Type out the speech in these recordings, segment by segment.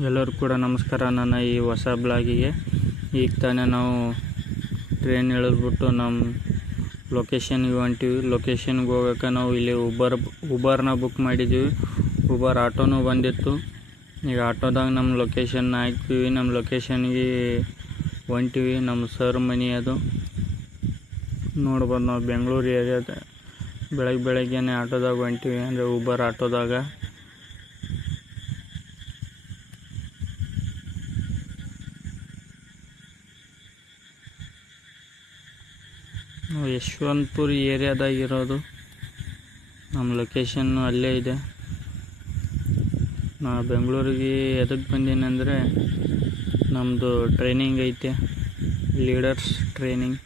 ಎಲ್ಲರೂ ಕೂಡ ನಮಸ್ಕಾರ. ನನ್ನ ಈ ಹೊಸ ಬ್ಲಾಗಿಗೆ ಈಗ ತಾನೇ ನಾವು ಟ್ರೈನ್ ಇಳಿದ್ಬಿಟ್ಟು ನಮ್ಮ ಲೊಕೇಶನ್ಗೆ ಹೊಂಟಿವಿ. ಲೊಕೇಶನ್ಗೆ ಹೋಗೋಕೆ ನಾವು ಇಲ್ಲಿ ಉಬರ್ನ ಬುಕ್ ಮಾಡಿದ್ದೀವಿ. ಉಬರ್ ಆಟೋನೂ ಬಂದಿತ್ತು. ಈಗ ಆಟೋದಾಗ ನಮ್ಮ ಲೊಕೇಶನ್ ಹಾಕ್ತೀವಿ. ನಮ್ಮ ಲೊಕೇಶನ್ಗೆ ಹೊಂಟಿವಿ. ನಮ್ಮ ಸರ್ ಮನೆ ಅದು ನೋಡ್ಬೋದು. ನಾವು ಬೆಂಗಳೂರು ಏರಿಯಾದ ಬೆಳಗ್ಗೆನೇ ಆಟೋದಾಗ ಹೊಂಟಿವಿ, ಅಂದರೆ ಉಬರ್ ಆಟೋದಾಗ. ನಾವು ಯಶವಂತಪುರ ಏರಿಯಾದಾಗ ಇರೋದು. ನಮ್ಮ ಲೊಕೇಶನ್ನು ಅಲ್ಲೇ ಇದೆ. ನಾ ಬೆಂಗಳೂರಿಗೆ ಎದಕ್ಕೆ ಬಂದೀನಿ ಅಂದರೆ ನಮ್ಮದು ಟ್ರೈನಿಂಗ್ ಐತೆ, leaders training,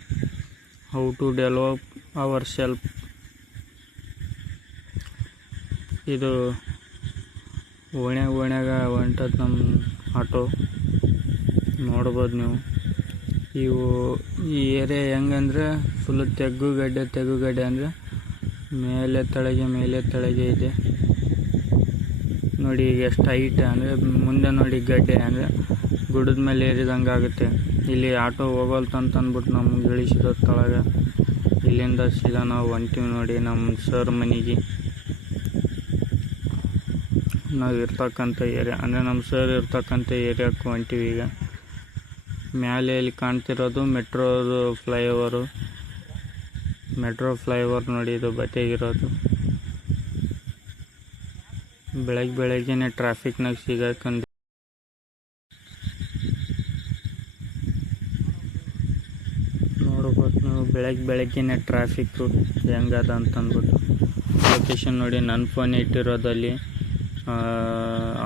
how to develop our self. ಇದು ಓಣ್ಯಾಗ ಹೊಂಟದ ನಮ್ಮ ಆಟೋ ನೋಡ್ಬೋದು ನೀವು. ಈ ಏರಿಯಾ ಹೆಂಗಂದ್ರೆ ಫುಲ್ಲು ತೆಗ್ಗುಗಡ್ಡೆ ಅಂದರೆ ಮೇಲೆ ತೆಳಗೆ ಇದೆ ನೋಡಿ. ಈಗ ಎಷ್ಟು ಹೈಟ್ ಅಂದರೆ ಮುಂದೆ ನೋಡಿ, ಗಡ್ಡೆ ಅಂದರೆ ಗುಡ್ಡದ ಮೇಲೆ ಏರಿದಂಗೆ ಆಗುತ್ತೆ. ಇಲ್ಲಿ ಆಟೋ ಹೋಗೋಲ್ತಂತ ಅಂದ್ಬಿಟ್ಟು ನಮ್ಗೆ ಇಳಿಸಿದ ತಳಗೆ. ಇಲ್ಲಿಂದ ಸೀದಾ ನಾವು ಹೊಂಟಿವಿ ನೋಡಿ ನಮ್ಮ ಸರ್ ಮನೆಗೆ. ನಾವು ಇರ್ತಕ್ಕಂಥ ಏರಿಯಾ ಅಂದರೆ ನಮ್ಮ ಸರ್ ಇರ್ತಕ್ಕಂಥ ಏರಿಯಾಕ್ಕೆ ಹೊಂಟಿವಿ. ಈಗ ಮ್ಯಾಲೆ ಇಲ್ಲಿ ಕಾಣ್ತಿರೋದು ಮೆಟ್ರೋ ಫ್ಲೈಓವರ್ ನೋಡಿ. ಇದು ಬತ್ತೆಗಿರೋದು. ಬೆಳಗ್ಗೆನೇ ಟ್ರಾಫಿಕ್ನಾಗ ಸಿಗಾಕೊಂಡು ನೋಡ್ಬೋದು ನೀವು. ಬೆಳಗ್ಗೆನೇ ಟ್ರಾಫಿಕ್ಕು ಹೆಂಗದ ಅಂತಂದ್ಬಿಟ್ಟು. ಲೊಕೇಶನ್ ನೋಡಿ, ನನ್ನ ಫೋನ್ ಇಟ್ಟಿರೋದಲ್ಲಿ.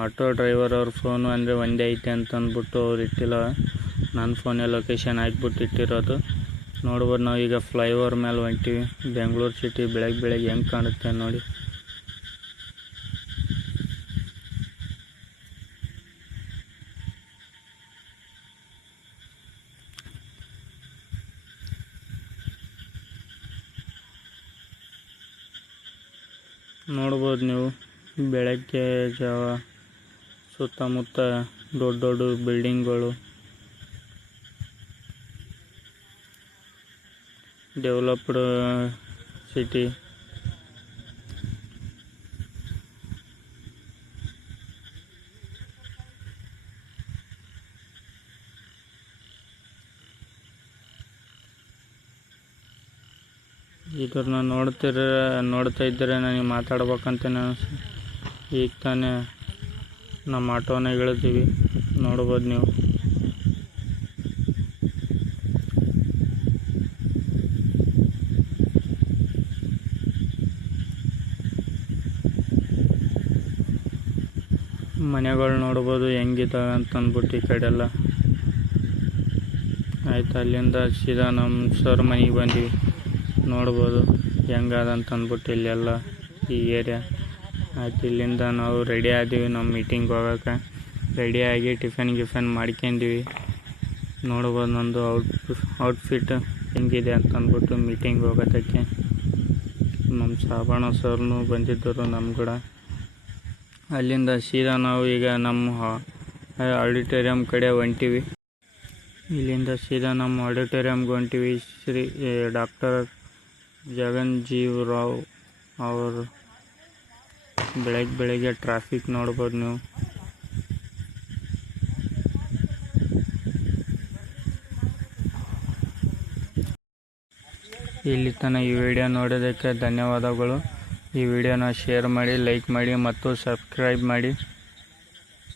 ಆಟೋ ಡ್ರೈವರ್ ಅವ್ರ ಫೋನು ಅಂದರೆ ಒಂದೇ ಐತೆ ಅಂತಂದ್ಬಿಟ್ಟು ಅವ್ರು ಇಟ್ಟಿಲ್ಲ. ನನ್ನ ಫೋನೇ ಲೊಕೇಶನ್ ಹಾಕ್ಬಿಟ್ಟು ಇಟ್ಟಿರೋದು. ನೋಡ್ಬೋದು. ನಾವು ಈಗ ಫ್ಲೈಓವರ್ ಮೇಲೆ ಹೊಂಟಿವಿ. ಬೆಂಗಳೂರು ಸಿಟಿ ಬೆಳಗ್ಗೆ ಹೆಂಗೆ ಕಾಣುತ್ತೆ ನೋಡಿ. ನೋಡ್ಬೋದು ನೀವು, ಬೆಳಗ್ಗೆ ಜಾವ ಸುತ್ತಮುತ್ತ ದೊಡ್ಡ ಬಿಲ್ಡಿಂಗ್ಗಳು, ಡೆವಲಪ್ಡ್ ಸಿಟಿ. ಇದನ್ನ ನೋಡ್ತಾ ಇದ್ದರೆ ನನಗೆ ಮಾತಾಡ್ಬೇಕಂತ ಈಗ ತಾನೇ ನಮ್ಮ ಆಟೋನ ಇಳಿದೀವಿ. ನೋಡ್ಬೋದು ನೀವು. ಮನೆಗಳು ನೋಡ್ಬೋದು ಹೆಂಗಿದಾವೆ ಅಂತಂದ್ಬಿಟ್ಟು. ಈ ಕಡೆ ಎಲ್ಲ ಆಯ್ತು. ಅಲ್ಲಿಂದ ಸೀದಾ ನಮ್ಮ ಸರ್ ಮನೆಗೆ ಬಂದ್ವಿ. ನೋಡ್ಬೋದು ಹೆಂಗದಂತಂದ್ಬಿಟ್ಟು ಇಲ್ಲೆಲ್ಲ ಈ ಏರಿಯಾ. ಆಯ್ತು, ಇಲ್ಲಿಂದ ನಾವು ರೆಡಿ ಆದೀವಿ ನಮ್ಮ ಮೀಟಿಂಗ್ ಹೋಗೋಕೆ. ರೆಡಿಯಾಗಿ ಟಿಫನ್ ಮಾಡ್ಕೊಂಡಿವಿ. ನೋಡ್ಬೋದು ನಂದು ಔಟ್ಫಿಟ್ ಹೆಂಗಿದೆ ಅಂತಂದ್ಬಿಟ್ಟು ಮೀಟಿಂಗ್ ಹೋಗೋದಕ್ಕೆ. ನಮ್ಮ ಸಾಬಣ್ಣ ಸರ್ನು ಬಂದಿದ್ದರು ನಮ್ಮ ಕೂಡ. ಅಲ್ಲಿಂದ ಸೀದಾ ನಾವು ಈಗ ನಮ್ಮ ಆಡಿಟೋರಿಯಂ ಕಡೆ ಹೊಂಟಿವಿ. ಇಲ್ಲಿಂದ ಸೀದಾ ನಮ್ಮ ಆಡಿಟೋರಿಯಂಗೆ ಹೊಂಟಿವಿ. ಶ್ರೀ ಡಾಕ್ಟರ್ ಜಗನ್ಜೀವ್ ರಾವ್ ಅವರು. ಬೆಳಗ್ಗೆ ಟ್ರಾಫಿಕ್ ನೋಡ್ಬೋದು ನೀವು. ಇಲ್ಲಿ ತನಕ ಈ ವಿಡಿಯೋ ನೋಡೋದಕ್ಕೆ ಧನ್ಯವಾದಗಳು. ಈ ವಿಡಿಯೋನ ಶೇರ್ ಮಾಡಿ, ಲೈಕ್ ಮಾಡಿ ಮತ್ತು ಸಬ್ಸ್ಕ್ರೈಬ್ ಮಾಡಿ.